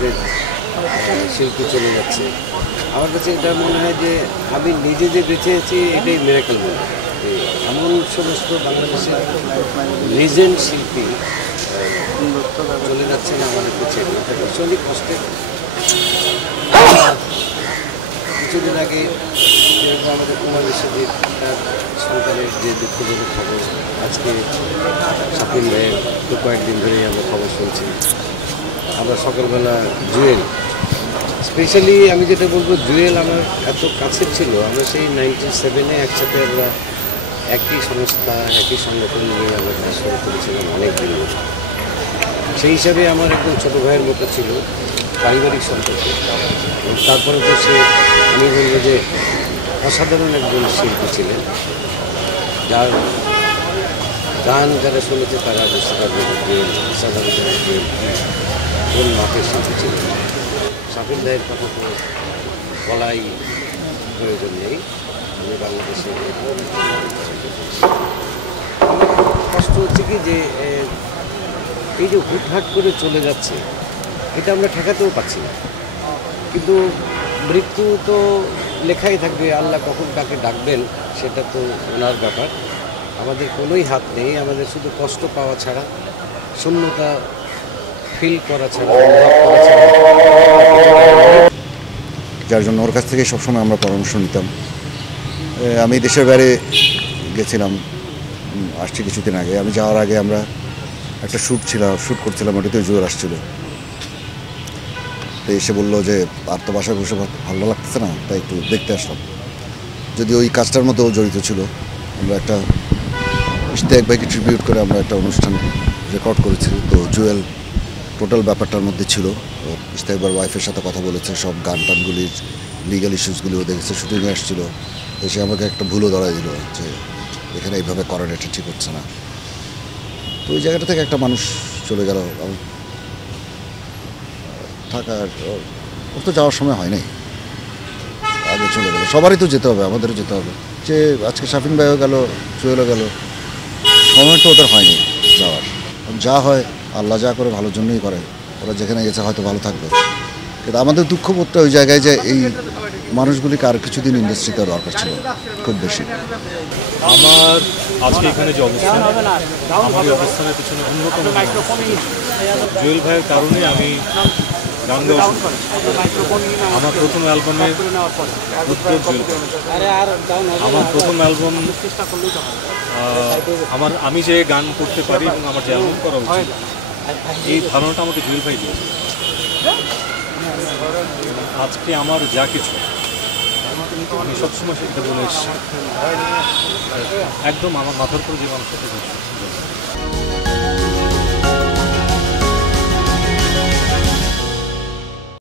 আমাদের শিল্পী চলে যাচ্ছে। আমার কাছে এটা মনে হয় যে আমি নিজে যে বেঁচে আছি এটাই মিরাকেল মনে হয়। এমন সমস্ত বাংলাদেশের লিজেন্ড শিল্পী চলে যাচ্ছেন আমাদের কাছে, এটা ভীষণই কষ্টের। কিছুদিন আগে যেরকম আমাদের কুমার বিশ্বজিৎ তার সন্তানের যে দুঃখজনক খবর, আজকে শাফিন ভাইয়ের তো কয়েকদিন ধরেই আমরা খবর শুনছি। আমরা সকালবেলা জুয়েল, স্পেশালি আমি যেটা বলবো, জুয়েল আমার এত কাছের ছিল। আমরা সেই 97-এ একসাথে আমরা একই সংস্থা একই সংগঠন নিয়ে আমরা কাজ শুরু করেছিলাম অনেক দিন। সেই হিসাবে আমার একদম ছোটো ভাইয়ের মতো ছিল পারিবারিক সম্পর্ক। তারপরে তো সে, আমি বলবো যে অসাধারণ একজন শিল্পী ছিলেন, যার গান যারা শুনেছে তারা বুঝতে পারবে অসাধারণ কোন মাঠের শিল্পী ছিলেন। শাফিন ভাইয়ের কথা তো বলাই প্রয়োজন নেই। আমি বাংলাদেশে কষ্ট হচ্ছে কি যে এই যে হুটহাট করে চলে যাচ্ছে, এটা আমরা ঠেকাতেও পারছি না। কিন্তু মৃত্যু তো লেখাই থাকবে, আল্লাহ কখন কাকে ডাকবেন সেটা তো ওনার ব্যাপার। আমাদের কোনোই হাত নেই, আমাদের শুধু কষ্ট পাওয়া ছাড়া, শূন্যতা ফিল করা ছাড়া, অনুভব করা ছাড়া। যার জন্য ওর কাছ থেকে সবসময় আমরা পরামর্শ নিতাম। আমি দেশের বাইরে গেছিলাম, আসছি কিছুদিন আগে। আমি যাওয়ার আগে আমরা একটা শ্যুট করছিলাম, ওটাতেও জুয়েল আসছিল। তো এসে বললো যে আর তো বাসায় বসে ভালো লাগতেছে না, তাই একটু দেখতে আসলাম। যদি ওই কাজটার মধ্যেও জড়িত ছিল। আমরা একটা ইশতিয়াক ভাইকে ট্রিবিউট করে আমরা একটা অনুষ্ঠান রেকর্ড করেছি। তো জুয়েল টোটাল ব্যাপারটার মধ্যে ছিল। ইশতিয়াক ভাইয়ের ওয়াইফের সাথে কথা বলেছে, সব গান টানগুলির লিগাল ইস্যুসগুলিও দেখেছে, শুটিংয়ে আসছিল। এসে আমাকে একটা ভুলও ধরাই দিল যে এখানে এইভাবে করার এটা ঠিক হচ্ছে না। তো ওই জায়গাটা থেকে একটা মানুষ চলে গেল। থাকার ওর তো যাওয়ার সময় হয় নাই, আগে চলে গেল। সবারই তো যেতে হবে, আমাদেরও যেতে হবে। যে আজকে শাফিন ভাইও গেল, চুয়েলও গেল, সময় তো ওদের হয়নি যাওয়ার। যা হয় আল্লাহ যা করে ভালোর জন্যই করে। ওরা যেখানে গেছে হয়তো ভালো থাকবে, কিন্তু আমাদের দুঃখবোধটা ওই জায়গায় যে এই মানুষগুলিকে আর কিছুদিন ইন্ডাস্ট্রিতে দরকার ছিল খুব বেশি। আমার আজকে এখানে যে অবস্থান, আমার এই অবস্থানের পিছনে অন্যতম জুয়েল ভাইয়ের কারণে আমি গান গাওয়া শুরু করি। আমার প্রথম অ্যালবামের উত্তর জুয়েল ভাই। আমার প্রথম অ্যালবাম, আমি যে গান করতে পারি এবং আমার যে অ্যালবাম করা উচিত, এই ধারণাটা আমাকে জুয়েল ভাই দিয়েছে। আজকে আমার যা কিছু, আমি সবসময় সেটা বলে এসেছি, একদম আমার মাথার উপর যে মানুষটা